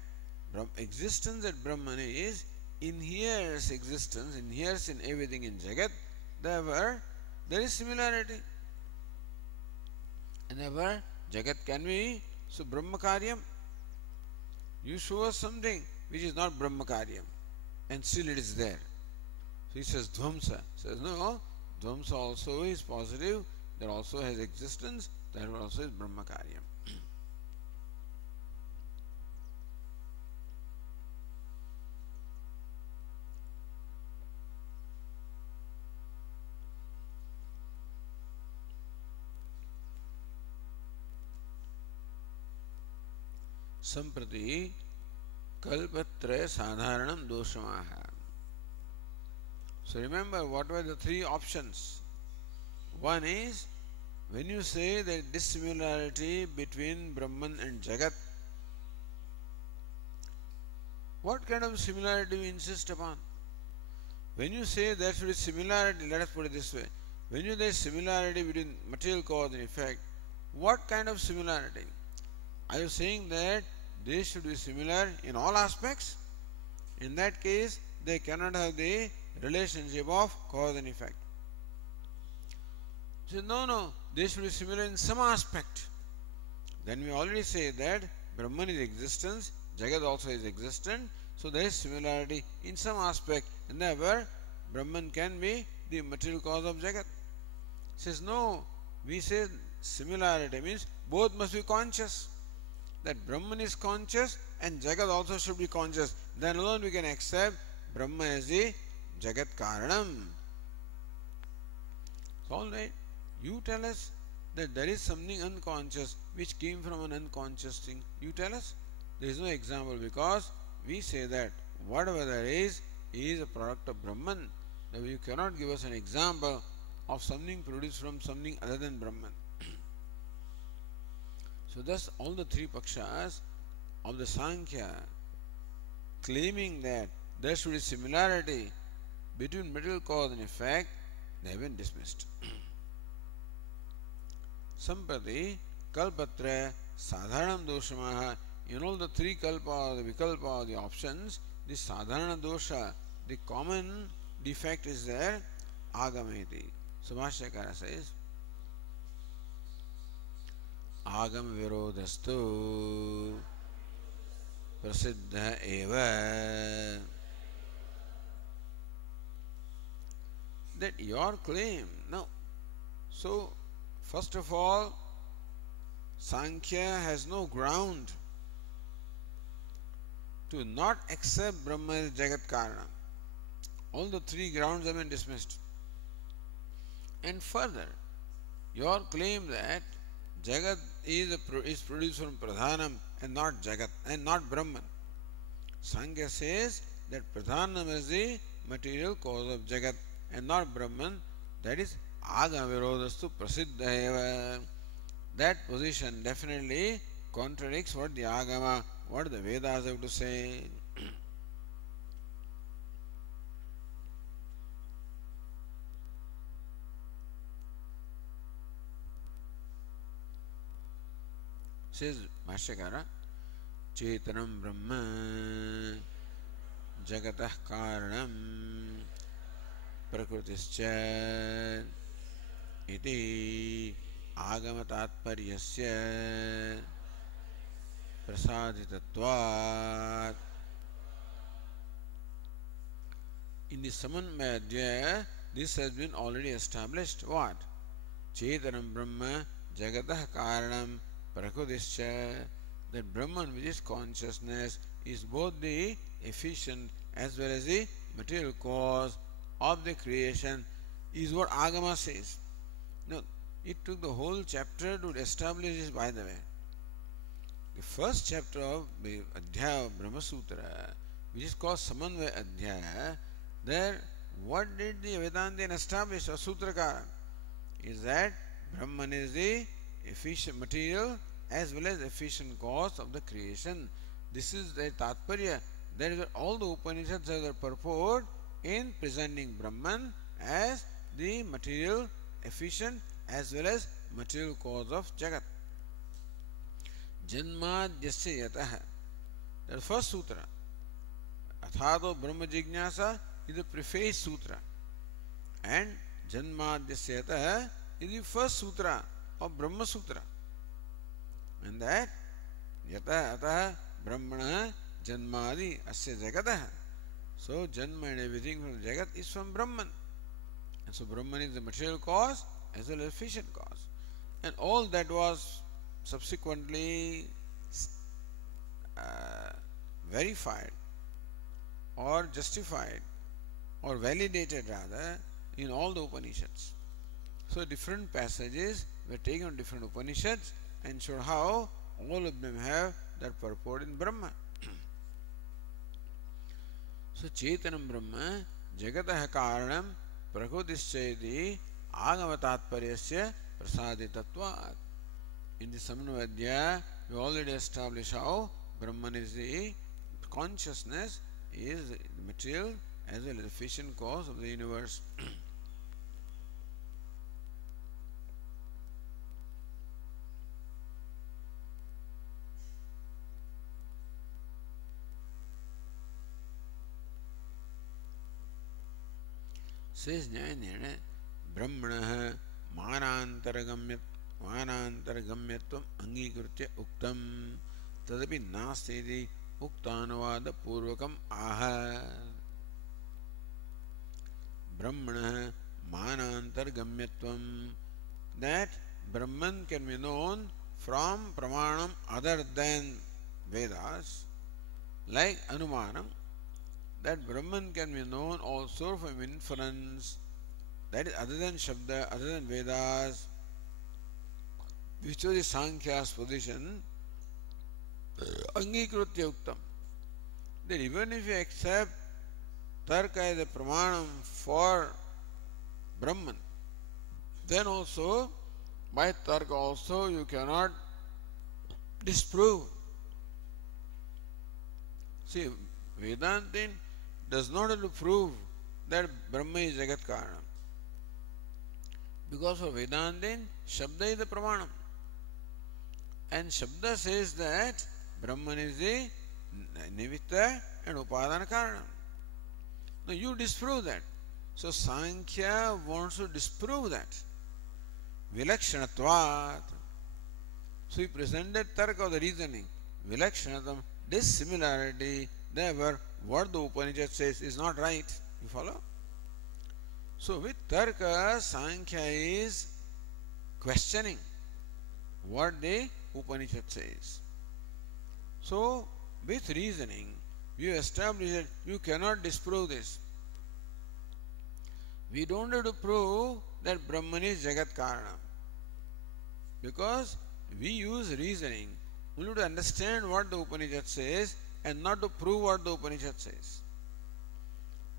existence that Brahman is inheres existence, inheres in everything in Jagat. Therefore, there is similarity. And therefore, Jagat can be so Brahmakaryam. You show us something which is not Brahmakaryam, and still it is there. So he says Dvamsa. Says no, Dvamsa also is positive, that also has existence, that also is Brahmakaryam. Samprati kalpatra sadharanam doshamaha. So remember, what were the three options? One is, when you say that dissimilarity between Brahman and Jagat, what kind of similarity do you insist upon? When you say there should be similarity, let us put it this way. When you say similarity between material cause and effect, what kind of similarity? Are you saying that they should be similar in all aspects? In that case, they cannot have the relationship of cause and effect. So no, they should be similar in some aspect. Then we already say that Brahman is existence, Jagat also is existent, so there is similarity in some aspect, and therefore Brahman can be the material cause of Jagat. Says no, we say similarity means both must be conscious. That Brahman is conscious and Jagat also should be conscious. Then alone we can accept Brahma as the Jagat Karanam. So alright, you tell us that there is something unconscious which came from an unconscious thing. You tell us. There is no example, because we say that whatever there is a product of Brahman. Now you cannot give us an example of something produced from something other than Brahman. So thus all the three pakshas of the Sankhya claiming that there should be similarity between material cause and effect, they have been dismissed. Samprati kalpatra sadharanam doshamaha. In all the three kalpa, the vikalpa, the options, the sadharana dosha, the common defect is there, agameti. Subhashyakara says, Agam virodhastu prasiddha eva. That your claim. Now, so first of all, Sankhya has no ground to not accept Brahma as Jagat Karana. All the three grounds have been dismissed. And further, your claim that Jagat is produced from Pradhanam and not Jagat and not Brahman. Sankhya says that Pradhanam is the material cause of Jagat and not Brahman. That is Agam Virodhastu Prasiddha eva. That position definitely contradicts what the Agama, what the Vedas have to say. Says Bhashyakara, Chetanam Brahma Jagatah Karanam Prakritischa Iti Agama Tatparyasya Prasaditatvat. In the Samanvaya Adhyaya, this has been already established. What? Chetanam Brahma Jagatah Karanam Prakritischa. That Brahman, which is consciousness, is both the efficient as well as the material cause of the creation, is what Agama says. Now, it took the whole chapter to establish this, by the way. The first chapter of the Adhyaya of Brahma Sutra, which is called Samanvaya Adhyaya, there, what did the Vedantin establish, or Sutrakara? Is that Brahman is the efficient material as well as efficient cause of the creation. This is the Tatparya. That is what all the Upanishads have their purport in presenting Brahman as the material, efficient as well as material cause of Jagat. Janmadyasya yatah. That is the first sutra. Athato Brahma Jignasa is the preface sutra. And Janmadyasya yatah is the first sutra of Brahma Sutra. And that Yata Ataha Brahmana Janmadi Asya Jagatah. So Janma and everything from Jagat is from Brahman. And so Brahman is the material cause as well as efficient cause. And all that was subsequently verified or justified or validated rather in all the Upanishads. So different passages were taken from different Upanishads and showed how all of them have their purport in Brahma. So Chetanam Brahma Jagatah Karanam Prakritischa Agama Tatparyasya Prasaditatvat. In the Samanvaya Adhyaya, we already established how Brahman is the consciousness, is the material as well as efficient cause of the universe. Says Nyayana, Brahmana Manantargamyatvam Angikritya Uktam Tadapi Nastedi Uktanavada Purvakam Aha. Brahmana Manantargamyatvam, that Brahman can be known from Pramanam other than Vedas, like Anumanam. That Brahman can be known also from inference, that is other than Shabda, other than Vedas, which was the Sankhya's position. Angikritya Uktam. That even if you accept Tarka as a Pramanam for Brahman, then also by Tarka also you cannot disprove. See, Vedantin does not have to prove that Brahma is Jagat Karanam. Because for Vedantin, Shabda is the Pramanam. And Shabda says that Brahman is the Nimitta and Upadana Karanam. Now you disprove that. So Sankhya wants to disprove that. Vilakshanatvat. So he presented Tarka of the reasoning. Vilakshanatam, dissimilarity. Therefore, what the Upanishad says is not right. You follow? So with Tarka, Sankhya is questioning what the Upanishad says. So with reasoning, you establish that you cannot disprove this. We don't have to prove that Brahman is Jagat Karanam, because we use reasoning only to understand what the Upanishad says and not to prove what the Upanishad says.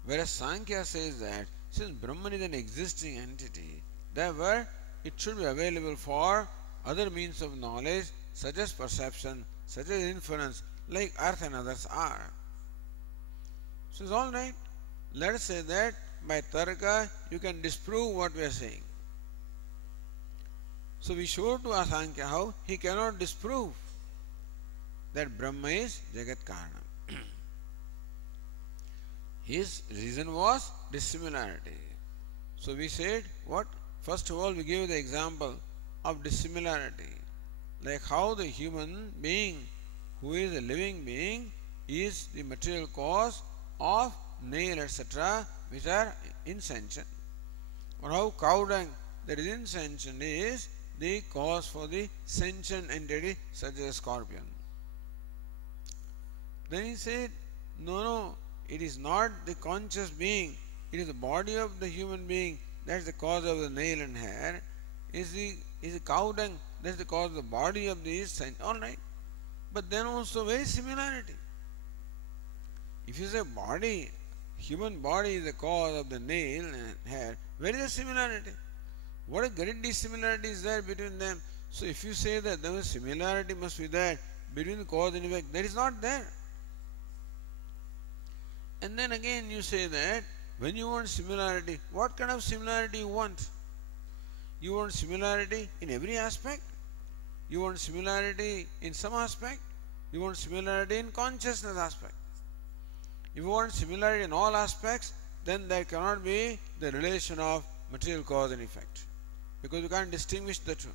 Whereas Sankhya says that since Brahman is an existing entity, therefore it should be available for other means of knowledge such as perception, such as inference, like earth and others are. So it's alright. Let us say that by Tarka you can disprove what we are saying. So we show to Sankhya how he cannot disprove. that Brahma is Jagat Karanam. His reason was dissimilarity. So we said what? First of all, we gave the example of dissimilarity, like how the human being, who is a living being, is the material cause of nail, etc., which are insentient, or how cow dung that is insentient is the cause for the sentient entity such as a scorpion. Then he said, no, it is not the conscious being, it is the body of the human being that is the cause of the nail and hair. Is the cow dung that is the cause of the body of the sentient. Alright. But then also very similarity. If you say body, human body is the cause of the nail and hair, where is the similarity? What a great dissimilarity is there between them. So if you say that there is similarity must be there between the cause and effect, that is not there. And then again you say that when you want similarity, what kind of similarity you want? You want similarity in every aspect? You want similarity in some aspect? You want similarity in consciousness aspect? If you want similarity in all aspects, then there cannot be the relation of material cause and effect, because you can't distinguish the two.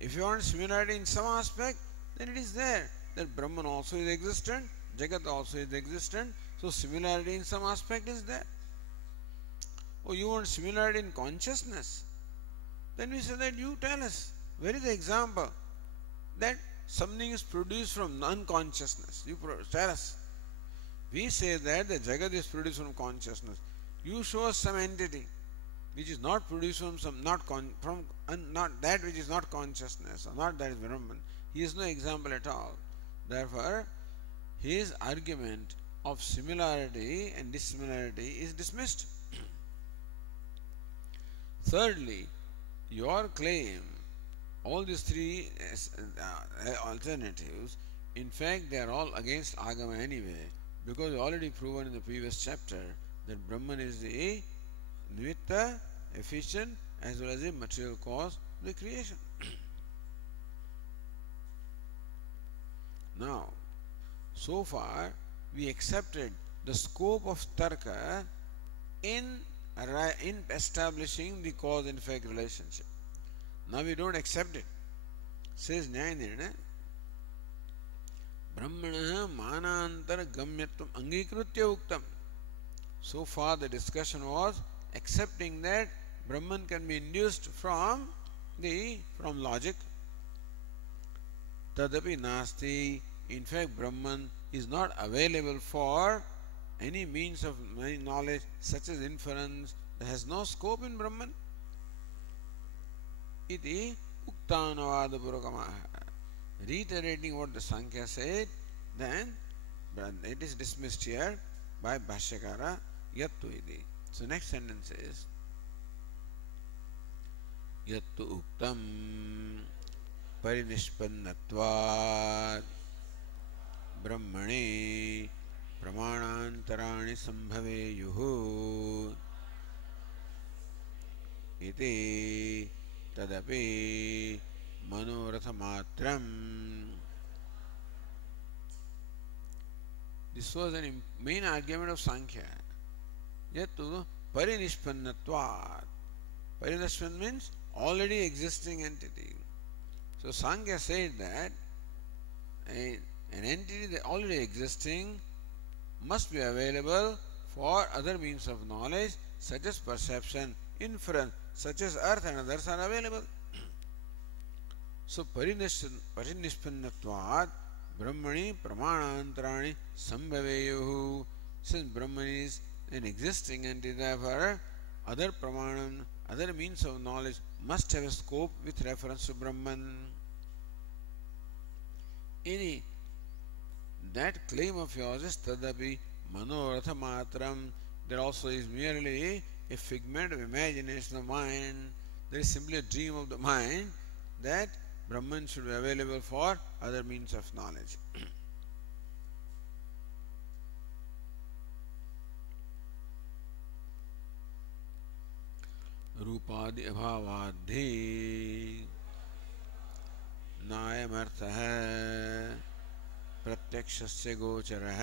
If you want similarity in some aspect, then it is there that Brahman also is existent, Jagat also is existent, so similarity in some aspect is there. Oh, you want similarity in consciousness? Then we say that you tell us, where is the example that something is produced from unconsciousness? You tell us. We say that the Jagat is produced from consciousness. You show us some entity which is not produced from not that which is not consciousness, or not that is Brahman. He is no example at all. Therefore, his argument of similarity and dissimilarity is dismissed. Thirdly, your claim, all these three alternatives, in fact they are all against Agama anyway, because we already proven in the previous chapter that Brahman is the Nimitta, efficient, as well as the material cause of the creation. Now, so far we accepted the scope of Tarka in establishing the cause and effect relationship. Now we don't accept it. Says Nyayana, Brahmana manantara gamyatvam angikritya uktam. So far the discussion was accepting that Brahman can be induced from logic. Tadapi nasti. In fact, Brahman is not available for any means of knowledge such as inference. There has no scope in Brahman. Iti uktanavada purakamaha. Reiterating what the Sankhya said, then it is dismissed here by Bhashyakara yattu iti. So next sentence is yattu uktam parinishpannatvat brahmane pramanantarani sambhaveyuhu iti tadapi manorathamatram. This was a main argument of Sankhya. Yattu parinishpannatvat. Parinishpan means already existing entity. So Sankhya said that an entity that already existing must be available for other means of knowledge such as perception, inference, such as earth and others are available. So parinishpannatvat brahmani pramanantarani sambhaveyuhu. Since Brahman is an existing entity, therefore other pramanam, other means of knowledge must have a scope with reference to Brahman. That claim of yours is tadapi manoratha matram. There also is merely a figment of imagination of mind. There is simply a dream of the mind that Brahman should be available for other means of knowledge. Rupadi abhavadhi nayamartha प्रत्यक्षस्य गोचरः।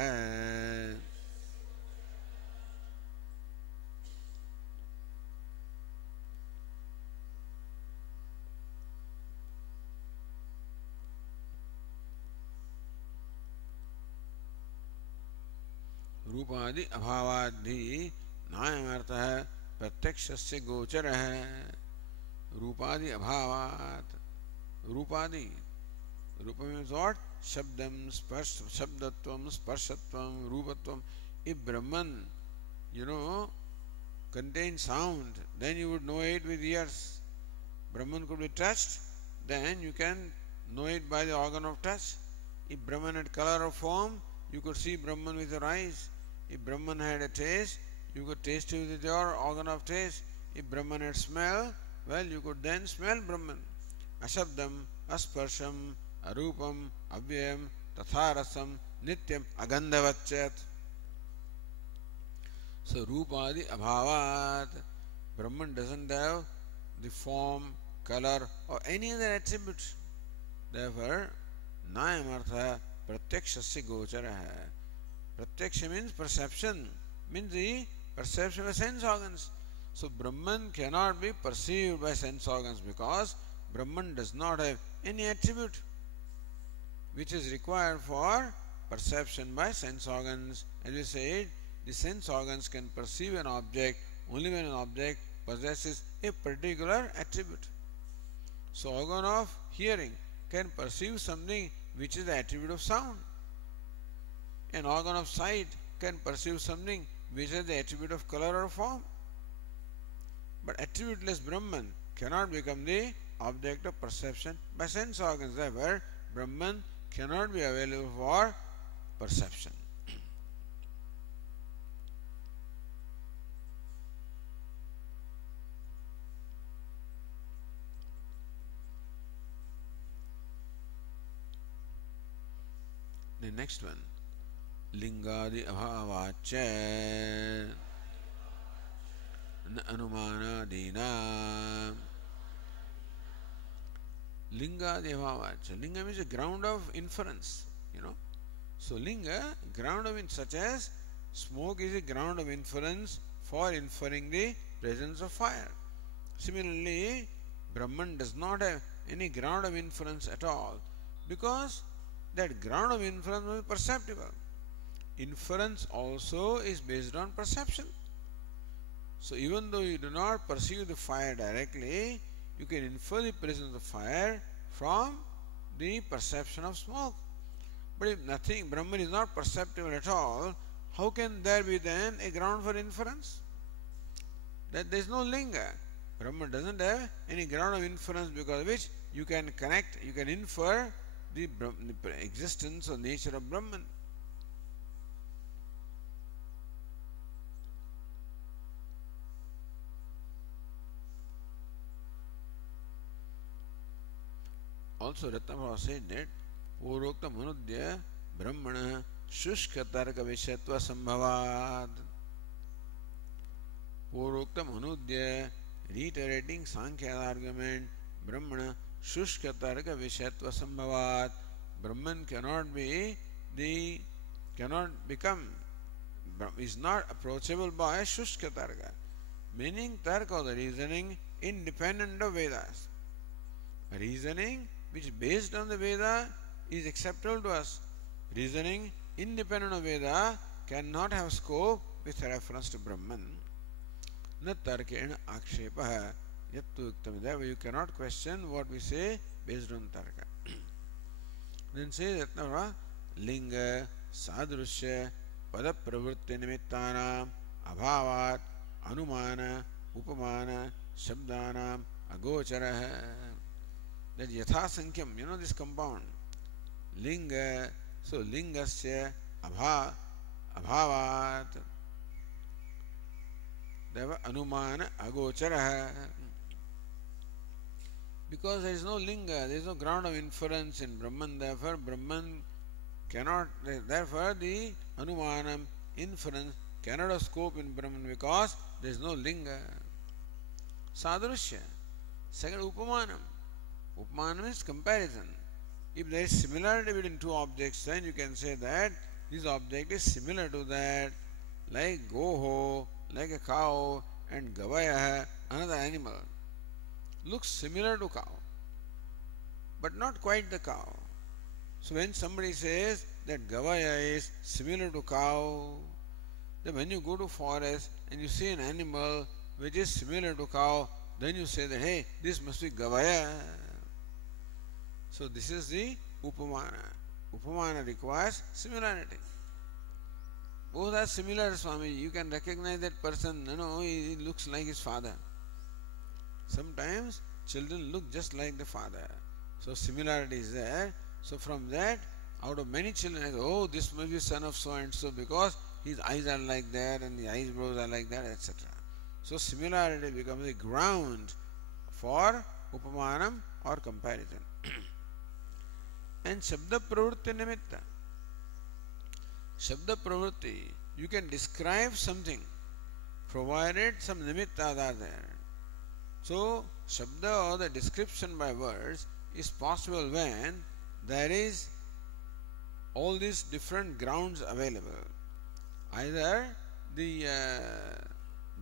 रूपादि अभावाद्धि नायमर्थः प्रत्यक्षस्य गोचरः। रूपादि अभावात्, रूपादि, रूप means what? Shabdam, sparsh, shabdatvam, sparshatvam, rupatvam. If Brahman, contains sound, then you would know it with ears. Brahman could be touched, then you can know it by the organ of touch. If Brahman had color or form, you could see Brahman with your eyes. If Brahman had a taste, you could taste it with your organ of taste. If Brahman had smell, well, you could then smell Brahman. Ashabdam, asparsham, arupam, avyayam, tatharasam, nityam, agandhavachyat. So, rupadi abhavat. Brahman doesn't have the form, color, or any other attribute. Therefore, nayamartha pratyakshasya gocharaha. Pratyaksha means perception, means the perception of sense organs. So Brahman cannot be perceived by sense organs because Brahman does not have any attribute which is required for perception by sense organs. As we said, the sense organs can perceive an object only when an object possesses a particular attribute. So organ of hearing can perceive something which is the attribute of sound. An organ of sight can perceive something which is the attribute of color or form. But attributeless Brahman cannot become the object of perception by sense organs. Therefore, Brahman cannot be available for perception. The next one. लिंगादि अभावाच्च न अनुमानादीना। Lingadi अभावाच्च. Linga means a ground of inference, So linga, ground of such as smoke is a ground of inference for inferring the presence of fire. Similarly, Brahman does not have any ground of inference at all because that ground of inference is perceptible. Inference also is based on perception. So even though you do not perceive the fire directly, you can infer the presence of fire from the perception of smoke. But if nothing, Brahman is not perceptible at all, how can there be then a ground for inference? That there is no linga. Brahman doesn't have any ground of inference because of which you can connect, you can infer the existence or nature of Brahman. Also, Ratnabhava said that Purokta Manudya Brahmana Shushka Tarka Vishatva Sambhavad. Purokta Manudya, reiterating Sankhya's argument, Brahmana Shushka Tarka Vishatva Sambhavad. Brahman is not approachable by Shushka Tarka, meaning Tarka or the reasoning independent of Vedas. Reasoning which is based on the Veda is acceptable to us. Reasoning independent of Veda cannot have scope with reference to Brahman. Na tarkena akshepaha yattu uktam. Therefore you cannot question what we say based on tarka. Then says Ratnavara, linga sadrusya pada pravritti nimittanam abhavat anumana upamana shabdanam agocharaha. That yatha sankham, this compound. Linga, so lingasya abhavat. Therefore anumana agocharaha. Because there is no linga, there is no ground of inference in Brahman, therefore Brahman cannot, therefore the anumanam, inference, cannot have scope in Brahman because there is no linga. Sadrusya. Second, upamanam. Upamanam is comparison. If there is similarity between two objects, then you can say that this object is similar to that, like goho, like a cow, and gavaya, another animal, looks similar to cow, but not quite the cow. So when somebody says that gavaya is similar to cow, then when you go to forest and you see an animal which is similar to cow, then you say that, hey, this must be gavaya. So this is the upamana. Upamana requires similarity. Both are similar, Swami. You can recognize that person, he looks like his father. Sometimes children look just like the father. So similarity is there. So from that, out of many children, oh, this must be son of so and so because his eyes are like that and the eyebrows are like that, etc. So similarity becomes a ground for upamanam or comparison. And Shabda Pravritti Nimitta. Shabda Pravritti, you can describe something provided some nimittas are there. So Shabda or the description by words is possible when there is all these different grounds available. Either the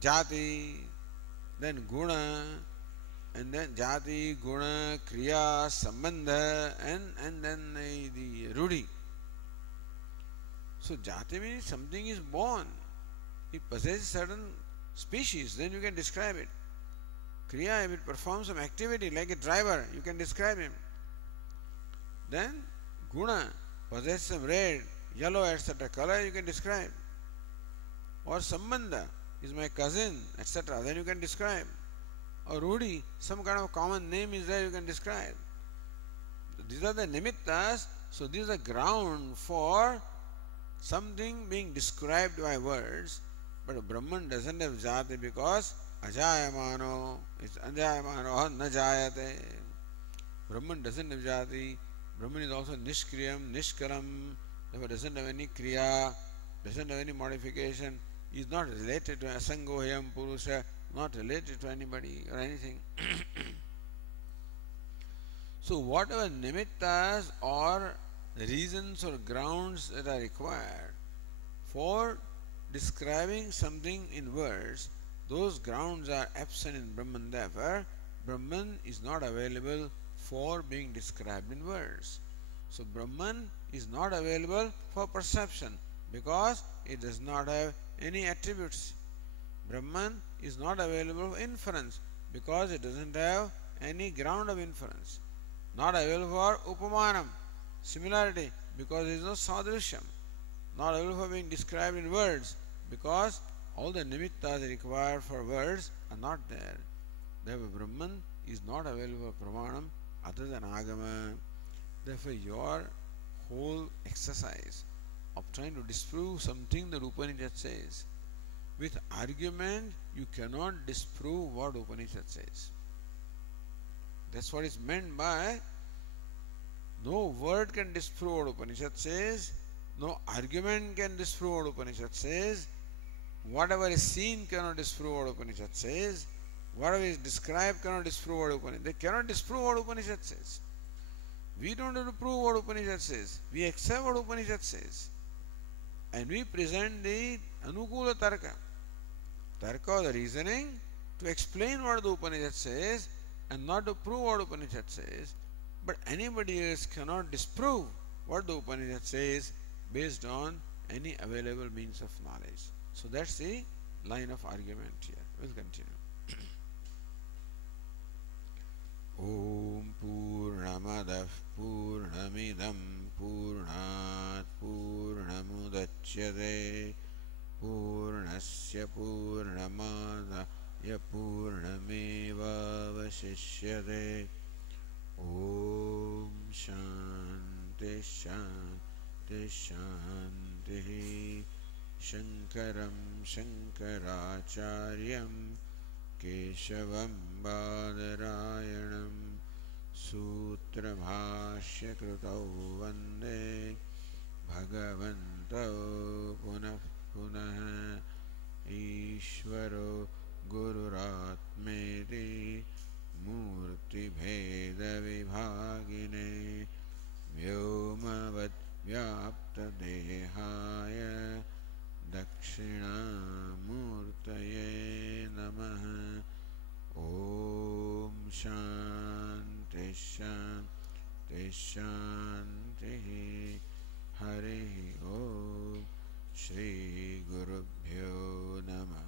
jati, then guna, and then jati, guna, kriya, sambandha, and then the rudi. So jati means something is born. It possesses certain species, then you can describe it. Kriya, if it performs some activity like a driver, you can describe him. Then guna, possesses some red, yellow, etc. color, you can describe. Or sambandha, is my cousin, etc. Then you can describe. Or rudi, some kind of common name is there, you can describe. These are the nimittas, so these are ground for something being described by words. But Brahman doesn't have jati because ajayamano, it's ajayamano, na jayate. Brahman doesn't have jati. Brahman is also nishkriyam, nishkaram, therefore doesn't have any kriya, doesn't have any modification, is not related to asangohyam purusha, not related to anybody or anything. So whatever nimittas or reasons or grounds that are required for describing something in words, those grounds are absent in Brahman. Therefore, Brahman is not available for being described in words. So Brahman is not available for perception because it does not have any attributes. Brahman is not available for inference because it doesn't have any ground of inference. Not available for upamanam, similarity, because there is no sadrishyam. Not available for being described in words because all the nimittas required for words are not there. Therefore Brahman is not available for pramanam other than agama. Therefore your whole exercise of trying to disprove something that Upanishad says, with argument you cannot disprove what Upanishad says. That's what is meant by no word can disprove what Upanishad says, no argument can disprove what Upanishad says, whatever is seen cannot disprove what Upanishad says, whatever is described cannot disprove what Upanishad. They cannot disprove what Upanishad says. We don't have to prove what Upanishad says. We accept what Upanishad says. And we present the Anukula Tarka. Tarka or the reasoning to explain what the Upanishad says and not to prove what Upanishad says. But anybody else cannot disprove what the Upanishad says based on any available means of knowledge. So that's the line of argument here. We'll continue. Om Purnamadav Purnamidam Purnat Purnamudachyate Purnasya Purnamadaya Purnameva Vasishyate. Om Shanti Shanti Shanti. Shankaram Shankaracharyam Keshavam Badarayanam Sutra Bhashya Krutau Vande Bhagavantau Punah Punah Ishvaro Gururatmeti Murti Bheda Vibhagine Shanti Shanti Shanti. Hari Om. Shri Gurubhyo Namah.